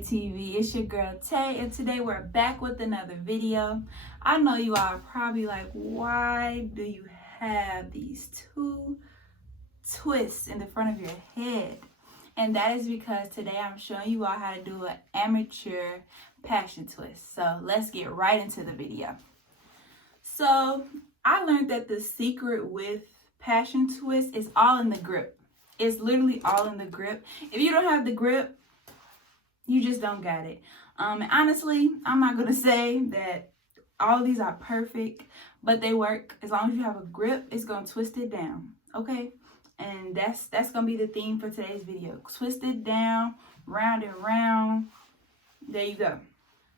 TV. It's your girl Tay, and today we're back with another video. I know you all are probably like, why do you have these two twists in the front of your head? And that is because today I'm showing you all how to do an amateur passion twist. So let's get right into the video. So I learned that the secret with passion twist is all in the grip. It's literally all in the grip. If you don't have the grip, you just don't got it. And honestly, I'm not going to say that all of these are perfect, but they work. As long as you have a grip, it's going to twist it down, okay? And that's going to be the theme for today's video. Twist it down, round and round. There you go.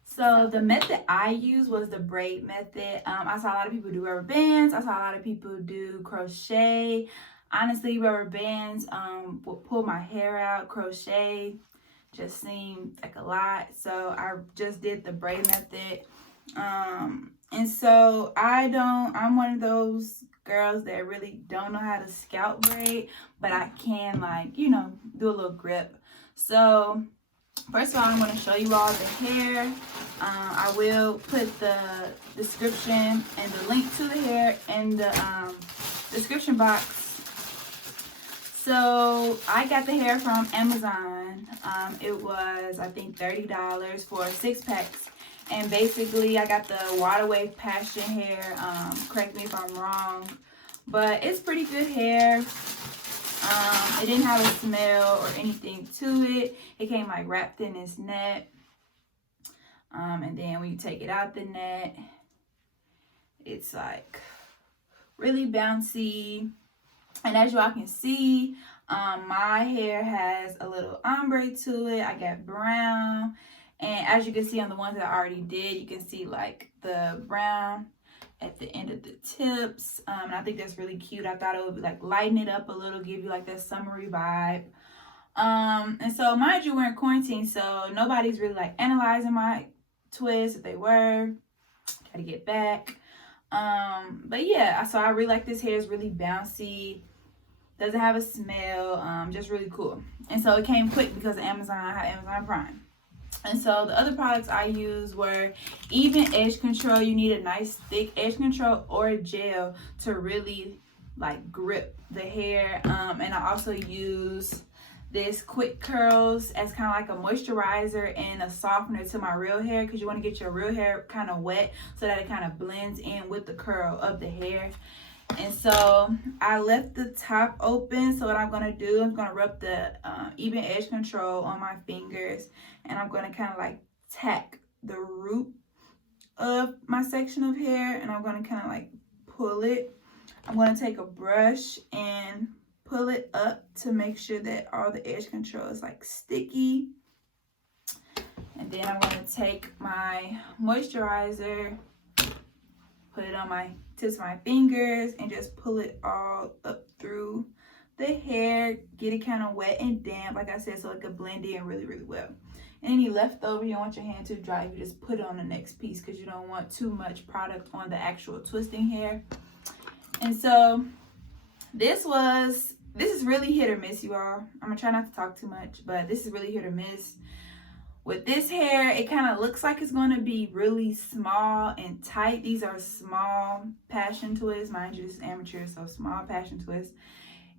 So the method I used was the braid method. I saw a lot of people do rubber bands. I saw a lot of people do crochet. Honestly, rubber bands will pull my hair out. Crochet just seemed like a lot, so I just did the braid method. And so I'm one of those girls that really don't know how to scalp braid, but I can, like, you know, do a little grip. So first of all, I'm going to show you all the hair. I will put the description and the link to the hair in the description box. So I got the hair from Amazon. It was, I think, $30 for 6 packs. And basically, I got the Water Wave Passion hair. Correct me if I'm wrong. But it's pretty good hair. It didn't have a smell or anything to it. It came like wrapped in this net. And then when you take it out the net, it's like really bouncy. And as you all can see, my hair has a little ombre to it. I got brown. And as you can see on the ones that I already did, you can see like the brown at the end of the tips. And I think that's really cute. I thought it would like lighten it up a little, give you like that summery vibe. And so mind you, we're in quarantine, so nobody's really like analyzing my twists. If they were, gotta get back. But yeah, so I really like this hair. It's really bouncy, doesn't have a smell, just really cool. And so it came quick because of Amazon. I have Amazon Prime. And so the other products I used were even edge control. You need a nice thick edge control or a gel to really like grip the hair. And I also use this Quick Curls as kind of like a moisturizer and a softener to my real hair, because you want to get your real hair kind of wet so that it kind of blends in with the curl of the hair. And so I left the top open. So what I'm going to do, I'm going to rub the even edge control on my fingers, and I'm going to kind of like tack the root of my section of hair, and I'm going to kind of like pull it. I'm going to take a brush and pull it up to make sure that all the edge control is like sticky. And then I'm going to take my moisturizer, put it on my tips of my fingers, and just pull it all up through the hair. Get it kind of wet and damp, like I said, so it could blend in really, really well. And any leftover, you don't want your hand too dry, you just put it on the next piece because you don't want too much product on the actual twisting hair. And so this is really hit or miss, you all. I'm gonna try not to talk too much, but this is really hit or miss. With this hair, it kind of looks like it's going to be really small and tight. These are small passion twists. Mind you, this is amateur, so small passion twists.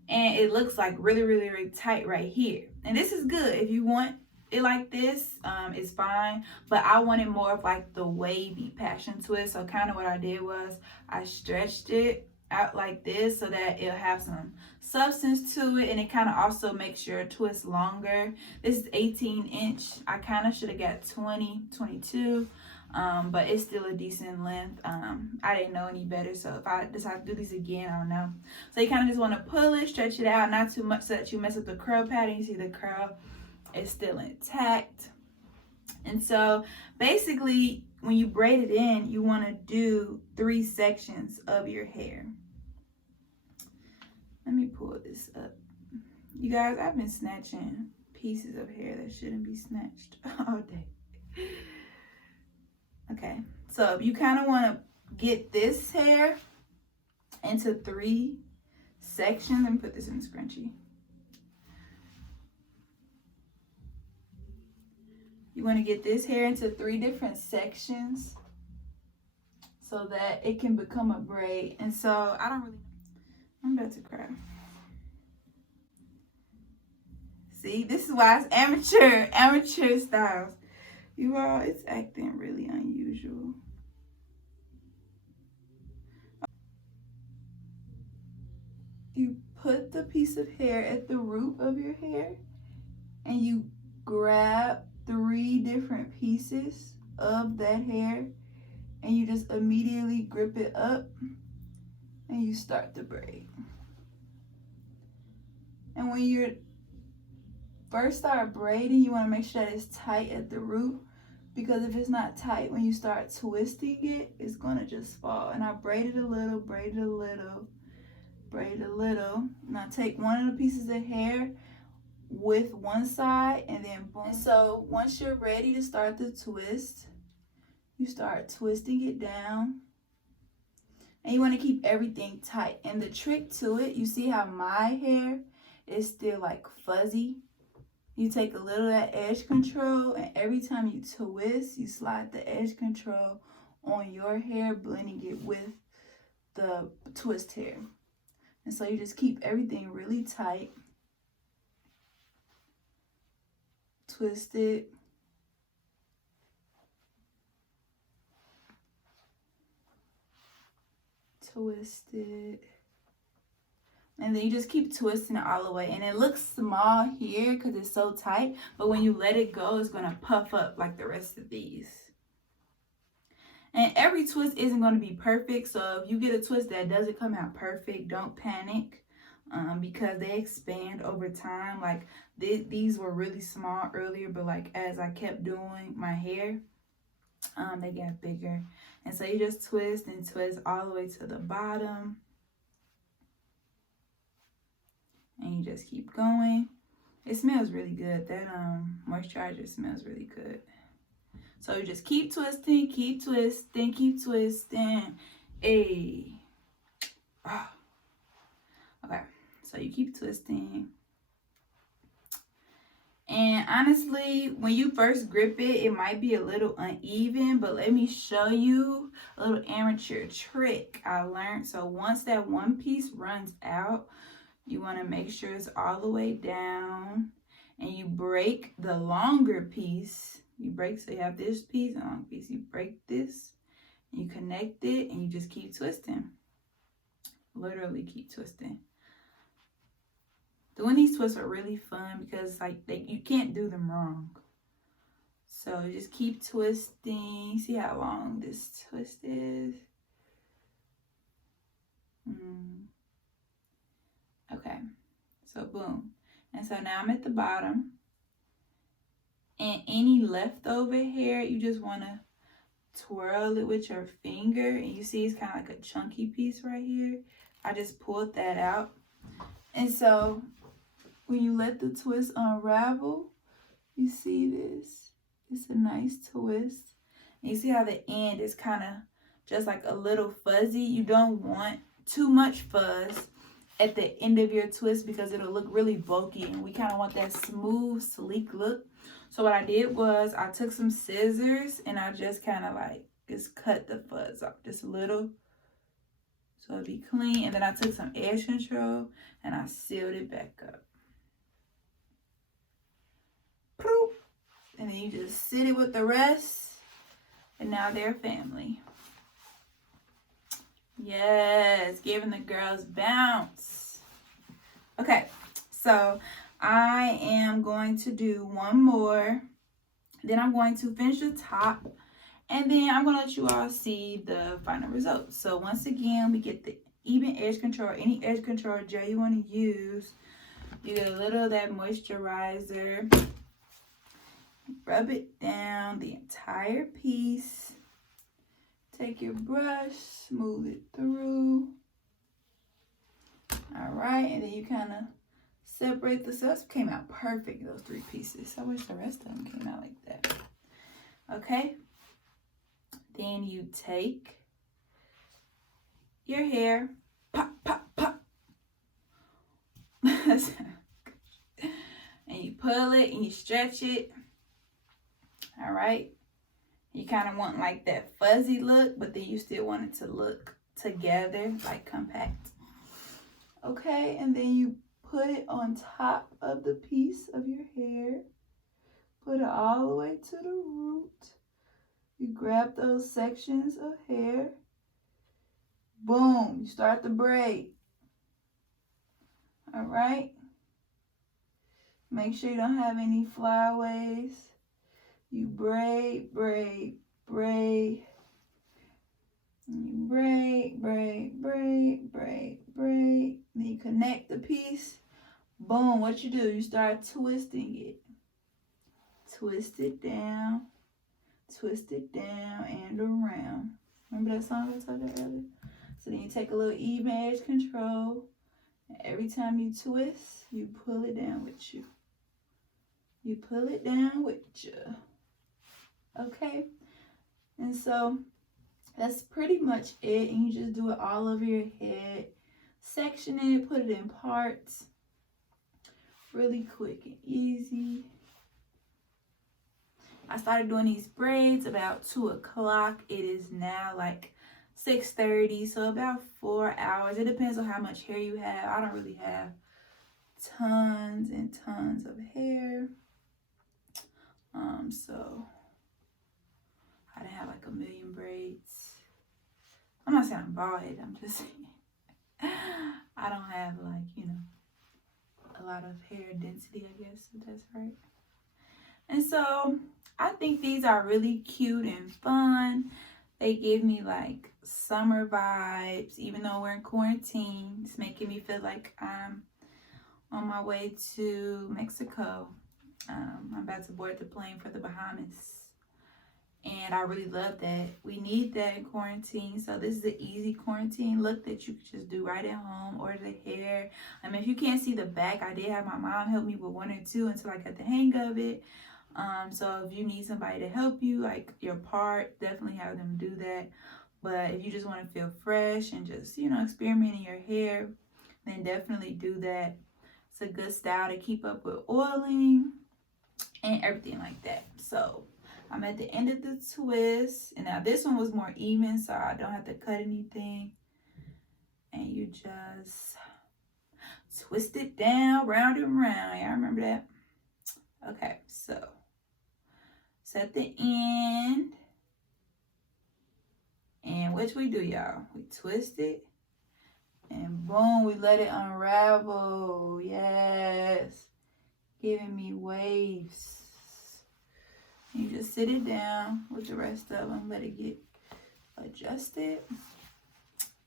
And it looks like really, really, really tight right here. And this is good. If you want it like this, it's fine. But I wanted more of like the wavy passion twist. So kind of what I did was I stretched it out like this so that it'll have some substance to it, and it kind of also makes your twist longer. This is 18-inch. I kind of should have got 20, 22, but it's still a decent length. I didn't know any better, so if I decide to do these again, I don't know. So you kind of just want to pull it, stretch it out, not too much so that you mess up the curl pattern. You see the curl is still intact. And so basically when you braid it in, you want to do 3 sections of your hair. Let me pull this up. You guys, I've been snatching pieces of hair that shouldn't be snatched all day. Okay, so you kind of want to get this hair into 3 sections. Let me put this in the scrunchie. You want to get this hair into 3 different sections so that it can become a braid. And so I'm about to cry. See, this is why it's amateur styles. You all, it's acting really unusual. You put the piece of hair at the root of your hair and you grab 3 different pieces of that hair and you just immediately grip it up and you start the braid. And when you first start braiding, you want to make sure that it's tight at the root, because if it's not tight, when you start twisting it, it's going to just fall. And I braided a little, braided a little, braid a little. Now take one of the pieces of hair with one side and then boom. And so once you're ready to start the twist, you start twisting it down. And you want to keep everything tight. And the trick to it, you see how my hair is still like fuzzy? You take a little of that edge control, and every time you twist, you slide the edge control on your hair, blending it with the twist hair. And so you just keep everything really tight. Twist it. Twist it. And then you just keep twisting it all the way. And it looks small here because it's so tight. But when you let it go, it's going to puff up like the rest of these. And every twist isn't going to be perfect. So if you get a twist that doesn't come out perfect, don't panic. Because they expand over time. Like these were really small earlier. But like as I kept doing my hair, they got bigger. And so you just twist and twist all the way to the bottom. And you just keep going. It smells really good. That moisturizer smells really good. So you just keep twisting, keep twisting, keep twisting. Hey. Oh. Okay. So you keep twisting. And honestly, when you first grip it, it might be a little uneven, but let me show you a little amateur trick I learned. So once that one piece runs out, you want to make sure it's all the way down, and you break the longer piece. You break, so you have this piece and long piece. You break this, and you connect it, and you just keep twisting. Literally keep twisting. Doing these twists are really fun because like you can't do them wrong. So just keep twisting. See how long this twist is? Okay, so boom. And so now I'm at the bottom. And any leftover hair, you just want to twirl it with your finger. And you see it's kind of like a chunky piece right here. I just pulled that out. And so when you let the twist unravel, you see this. It's a nice twist. And you see how the end is kind of just like a little fuzzy. You don't want too much fuzz at the end of your twist because it'll look really bulky, and we kind of want that smooth, sleek look. So what I did was I took some scissors and I just kind of like just cut the fuzz off just a little so it'll be clean. And then I took some edge control and I sealed it back up. Poof. And then you just sit it with the rest, and now they're family. Yes, giving the girls bounce. Okay, so I am going to do one more. Then I'm going to finish the top. And then I'm going to let you all see the final results. So once again, we get the even edge control. Any edge control gel you want to use. You get a little of that moisturizer. Rub it down the entire piece. Take your brush, smooth it through. All right, and then you kind of separate the cells. Came out perfect, those 3 pieces. I wish the rest of them came out like that. Okay. Then you take your hair, pop, pop, pop. And you pull it and you stretch it. All right. You kind of want like that fuzzy look, but then you still want it to look together, like compact. Okay, and then you put it on top of the piece of your hair. Put it all the way to the root. You grab those sections of hair. Boom, you start the braid. All right. Make sure you don't have any flyaways. You braid, braid, braid. You braid, braid, braid, braid, braid. Then you connect the piece. Boom, what you do, you start twisting it. Twist it down and around. Remember that song I told you earlier? So then you take a little even edge control. And every time you twist, you pull it down with you. You pull it down with you. Okay? And so that's pretty much it. And you just do it all over your head. Section it, put it in parts. Really quick and easy. I started doing these braids about 2 o'clock. It is now like 6:30, so about 4 hours. It depends on how much hair you have. I don't really have tons and tons of hair. So I didn't have like a million braids. I'm not saying I'm bald-headed, I'm just saying I don't have like, you know, a lot of hair density, I guess, if that's right. And so I think these are really cute and fun. They give me like summer vibes, even though we're in quarantine. It's making me feel like I'm on my way to Mexico. I'm about to board the plane for the Bahamas. And I really love that. We need that in quarantine. So this is an easy quarantine look that you can just do right at home. Or the hair. I mean, if you can't see the back, I did have my mom help me with 1 or 2 until I got the hang of it. So if you need somebody to help you, like your part, definitely have them do that. But if you just want to feel fresh and just, you know, experiment in your hair, then definitely do that. It's a good style to keep up with oiling and everything like that. So I'm at the end of the twist. And now this one was more even, so I don't have to cut anything. And you just twist it down, round and round. Y'all remember that? Okay, so at the end, and what we do, y'all, we twist it, and boom, we let it unravel. Yes, giving me waves. You just sit it down with the rest of them, let it get adjusted.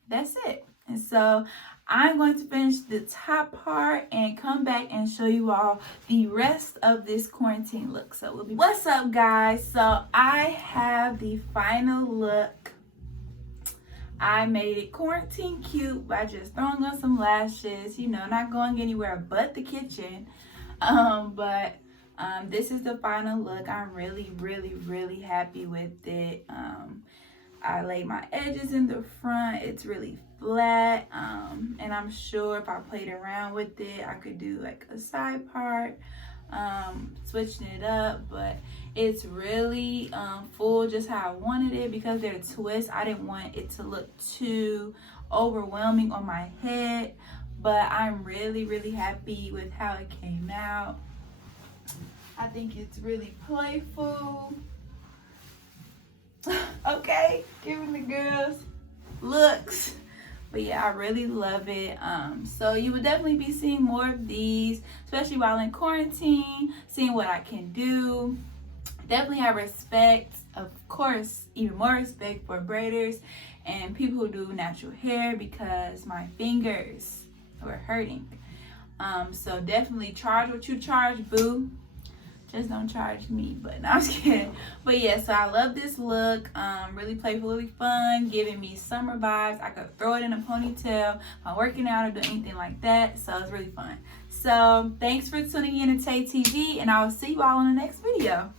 That's it. And so I'm going to finish the top part and come back and show you all the rest of this quarantine look. So we'll be, what's up guys? So I have the final look. I made it quarantine cute by just throwing on some lashes, you know, not going anywhere but the kitchen. This is the final look. I'm really happy with it. I laid my edges in the front. It's really flat. And I'm sure if I played around with it, I could do like a side part, switching it up. But it's really full, just how I wanted it. Because they're twists, I didn't want it to look too overwhelming on my head. But I'm really happy with how it came out. I think it's really playful. Okay, giving the girls looks. But yeah, I really love it. So you will definitely be seeing more of these, especially while in quarantine, seeing what I can do. Definitely have respect, of course, even more respect for braiders and people who do natural hair, because my fingers were hurting. So definitely charge what you charge, boo. Just don't charge me, but no, I'm just kidding. But yeah, so I love this look. Really playful, really fun, giving me summer vibes. I could throw it in a ponytail if I'm working out or do anything like that. So it's really fun. So thanks for tuning in to Tay TV, and I will see you all in the next video.